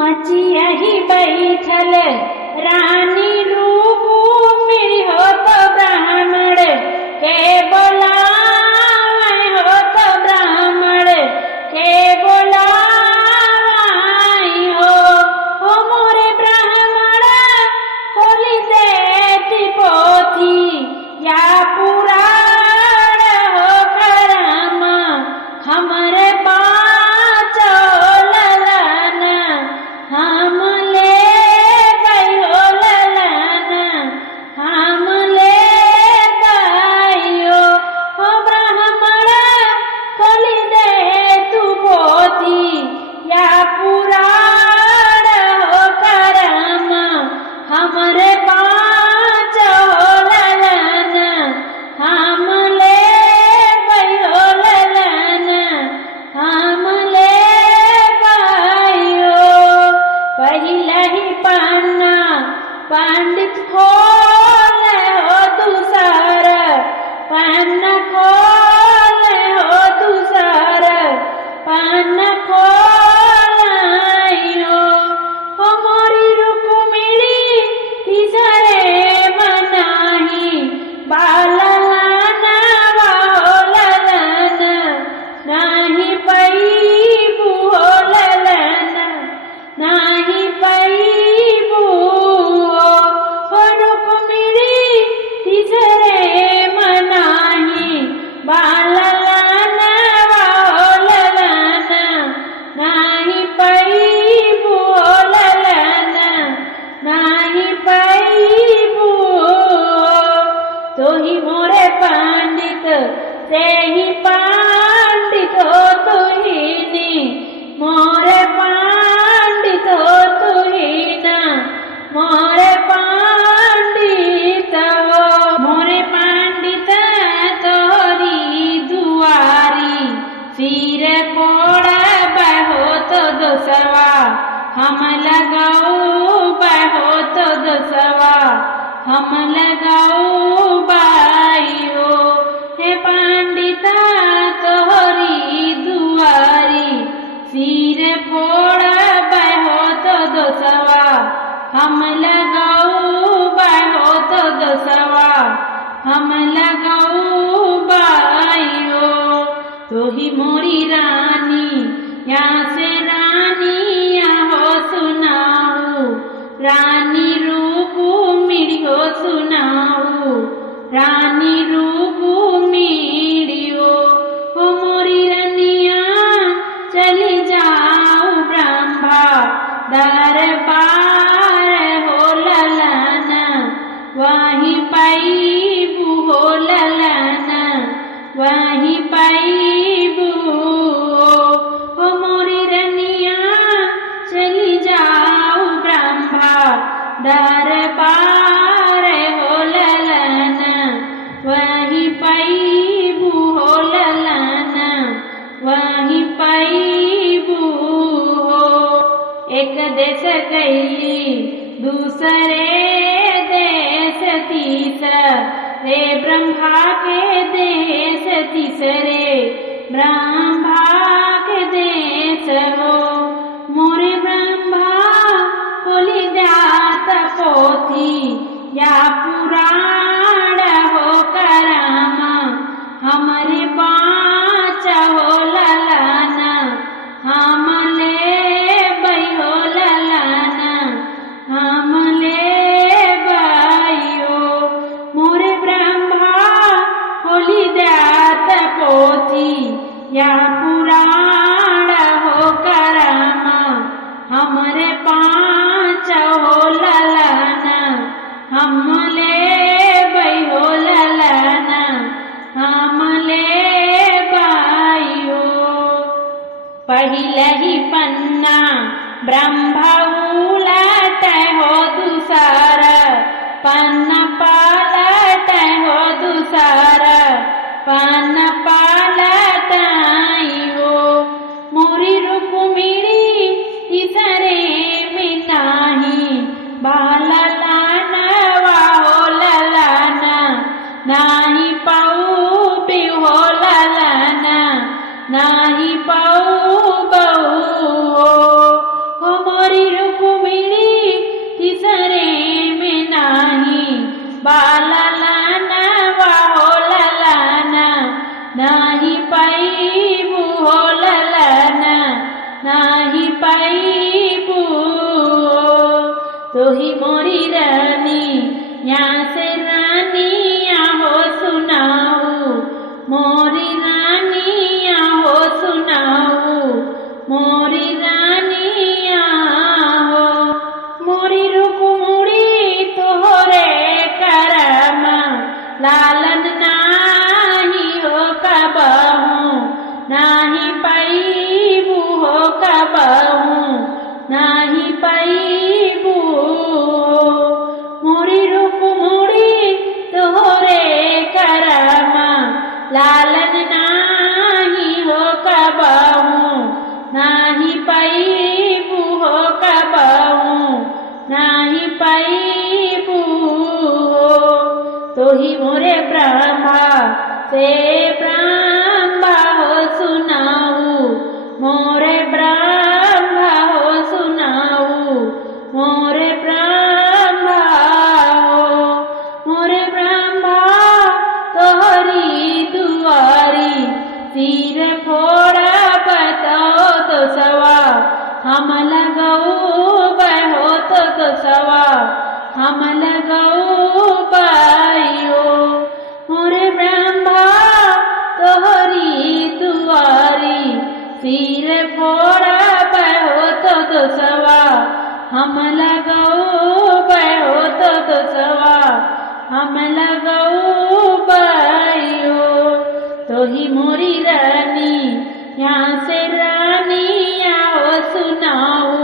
मचियही बैठल रानी रूपू मेरी हो तो ब्राह्मण के बोलाए हो तो ब्राह्मण के बोलाए हो मोरे ब्राह्मण खोली देती पोथी या पुराण हो करम हमरे पंडित खोल हो तुषार पन्ना खोल हो तुषार पन्ना खोल हो मोरी रुक्मिणी तिसरे मनाही बाललाना वालना नाही पई बुलना नाही पई तो ही मोरे पंडित से ही पंडित हो तू ही नी मोरे पंडित हो तू ही ना मोरे पंडित हो मोरे पंडित तोरी दुआरी सिर कोड़ा बहुत दोसवा हम लगाओ बहुत दोसवा हम लगाओ बाइयो हे पंडिता तोहरी दुआरी सिर फोड़ा बहुत दोसवा हम लगाओ बहुत दोसवा हम लगाओ बाइयो तो ही मोरी रानी यहाँ से रानी हो सुनाऊ रानी रूपू मिड़ी हो सुनाऊ रानी रूपू मिड़ियो हो मोरी रनिया चली जाऊ ब्रह्मा दरबार हो ललना वहीं पैबू हो ललना वहीं पैबू हो मोरी रनिया चली जाऊ ब्रह्मा दरबार हो ललना वहीं पैबू हो ललना वहीं पैबू हो एक देश गईली दूसरे देश तीसरे ब्रह्मा के देश तीसरे ब्रह्मा के देश हो मोरे ब्रह्मा खोली दात पोथी या पुराण हो करम हमारे पाँच हो ललना हम ले बई हो ललना हम ले बइयो मोरे ब्रह्मा खोली दात पोथी या पुराण हो करम हमरे पाँच हो ललना हम ले बई हो ललना हम ले बइयो पहिले ही पन्ना ब्रह्मा उलट हो दूसर पन्ना पालट हो दूसर पन्ना पालटाइयो मोरी रुक्मिणी तिसरे में नाही बाललाना वाहो ललना नाही पाऊ भी हो ललना नाही पाऊ बहु हो मोरी ही मोरी रानी, यहाँ से रानिया हो सुनाऊ, मोरी रानिया हो सुनाऊ, मोरी रानिया हो। मोरी रुक्मिणी तोहरे करम, लालन नाही हो कबहू, नाही पैबू हो कबहू, नाही पैबू। मोरी रुक्मिणी तोहरे करम, लालन नाही हो कबहू, नाही पैबू हो कबहू, नाही पैबू। ही मोरे ब्रह्मा से ब्रह्मा हो सुनाऊ, मोरे ब्रह्मा हो सुनाऊ, मोरे ब्रह्मा हो। मोरे ब्रह्मा तोहरी दुआरी, सिर फोड़ा बताओ तो सवा, हम लगऊ बहो तो सवा, हम लगऊ बायो। मोरे ब्रह्मा तोहरी दुआरी, सिर फोड़ा बहो तो सवा, हम लगऊ बहो तो सवा, हम लगऊ बायो। तो ही मोरी रानी, यहाँ से रानिया हो सुनाऊ,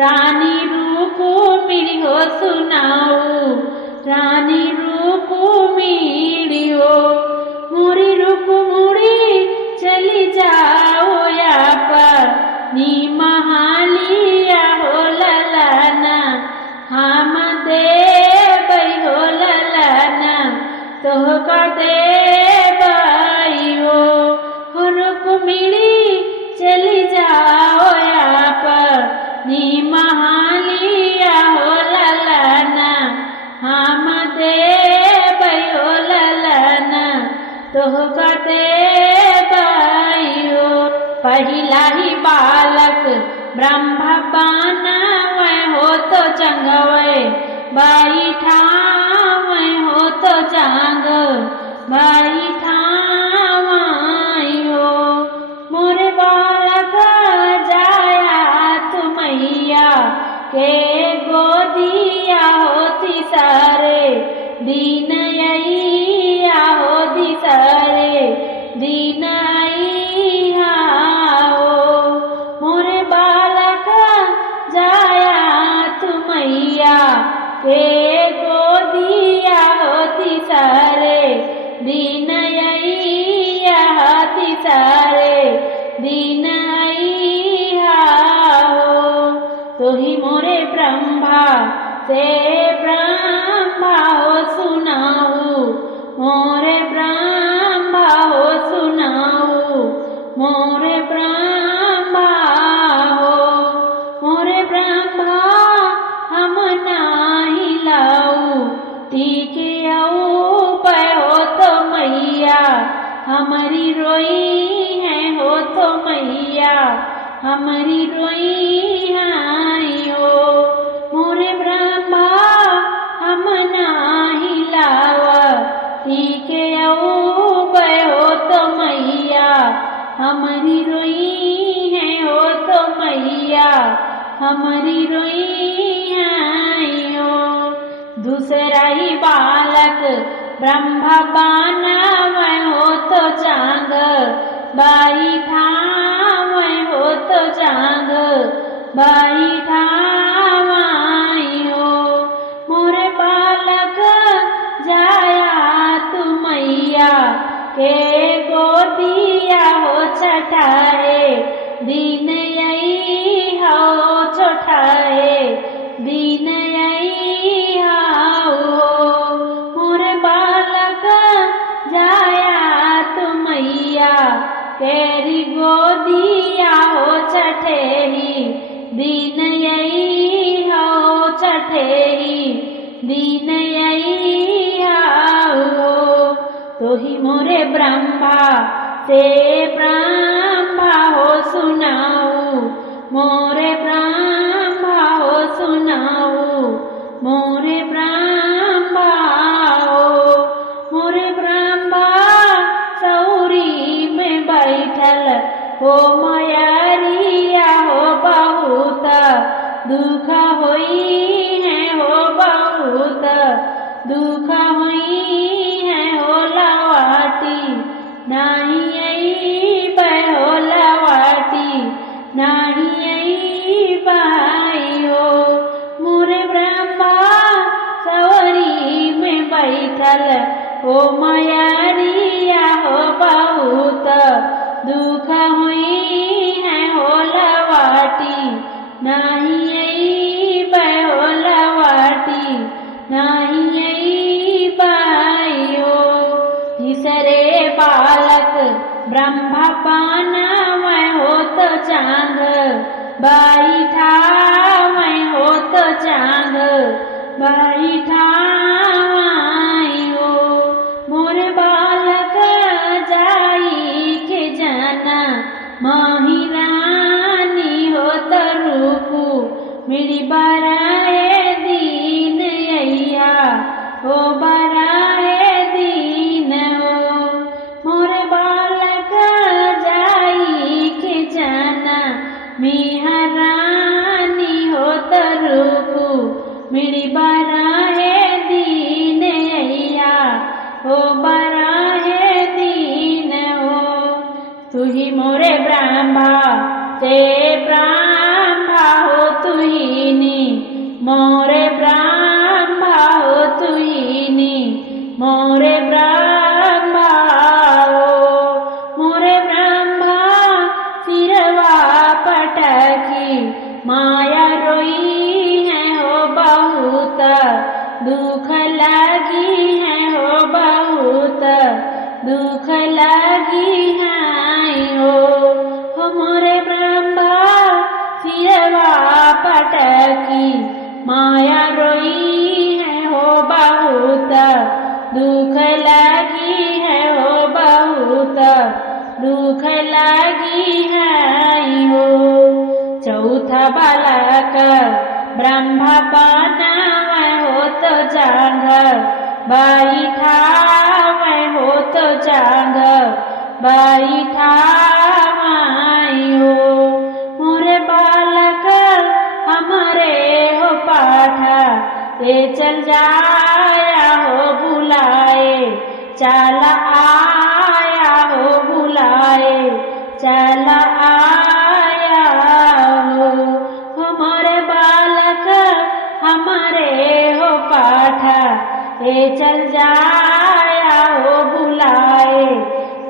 रानी रुक्मिणी हो सुनाऊ, रानी रुक्मिणी हो। मोरी रुक्मिणी चली जाओ या पर, नी महालिया हो ललाना, हम देवई हो ललाना, तोहका देवई हो। रुक्मिणी चली जाओ या पर, नी महालिया हो ललाना, हम देवई हो ललाना, तोहका देवई हो। पहिला ही बालक ब्रह्मा बनावे हो तो जंगवे, बाई ठावे हो तो जांग, बाई ठावाई हो। मोरे बालक जाया तुमैया के गोदिया होती सारे, दीन अइया होती सारे, दीन अइया हो। मोरे बालक जाया तुमैया के गोदिया होती सारे, दीन अइया होती सारे, दीन अइया हो। तो ही मोरे ब्रह्मा से ब्रह्मा हो सुनाऊ, मोरे ब्रह्मा हो सुनाऊ, मोरे ब्रह्मा हो। मोरे ब्रह्मा हम नाही लाऊ, टीके आओ पे हो तो मैया, हमारी रोई है हो तो मैया, हमारी रोई है हो। मोरे ब्रह्मा हम नाही लावा, टीके आओ पे हो तो मैया, हमारी रोई है हो तो मैया, हमारी रोई है हो। दूसरा ही बालक ब्रह्मा बनावे हो तो जांग, बाई ठावे हो तो जांग, बाई ठावाई हो। मोरे बालक जाया तुमैया के गोदिया हो चटाए, दीन यही हो चटाए, दीन यही हो। मोरे बालक जाया तुमैया तेरी गोदिया हो चठेरी, दीन यही हो चठेरी, दीन यही हो। तो ही मोरे ब्रह्मा से ब्रह्मा हो सुनाऊ, मोरे ब्रह्मा हो सुनाऊ। दुख होई है हो बहुत, दुख होई है हो लवाटी, नाही आई हो लवाटी, नाही आई बाई हो। मोरे ब्रह्मा सवरी में बैठल हो मयरिया हो बहुत, दुख हुई है हो लवाटी, नाही आई हो लवाटी, नाही आई बाई हो। तीसरे बालक ब्रह्मा पाना मैं होत चांग, बाई ठावै होत चांग, बाई ठावै हो। मोर बालक जाई के जाना, माही रानी होत रूपू, मिली बराए दीन अय्या हो बराए दीन हो। मोर बालक जाई के जाना, मिहरानी होत रूपू, मिली बराए दीन अय्या हो बराए दीन हो। तुही मोरे ब्रह्मा ते ब्रह्मा हो तुहीनी, मोरे ब्रह्मा हो तुहीनी, मोरे ब्रह्मा हो। मोरे ब्रह्मा सिरवा पटकी, माया रोई है हो बहुत, दुख लगी है हो बहुत, दुख लगी है हो। मोरे ब्रह्मा सिरवा पटकी, माया रोई है हो बहुत, दुख लगी है हो बहुत, दुख लगी है हो। चौथा बालक ब्रह्मा पाना मैं होत जांग, बाई ठावै होत जांग, बाई ठावै हो। मोरे बालक हमारे हो पाठा, ये चल जाया हो बुलाए, चला आया हो बुलाए, चला आया हो। हमारे बालक हमारे हो पाठा, ये चल जाया हो बुलाए,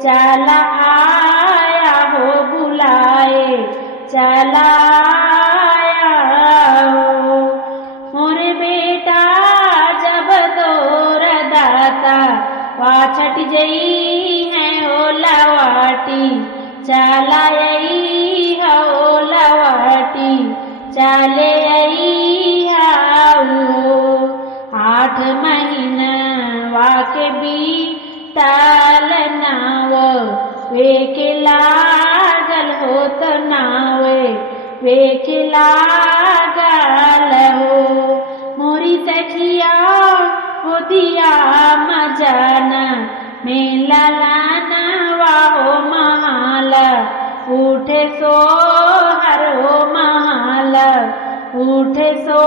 चला आया हो बुलाए, चला आया हो। मोरे बेटा जब तोर दाता, पाछट जई है हो लवाटी, चला आई हो लवाटी, चले आई हो। 8 महीना वाके बीतल नाव, वेके लागल होत नावे, वेके लागल हो। मोरी सखिया होतिया मजाना, मेला लाना वाहो महाल, उठे सो हर हो महाल, उठे सो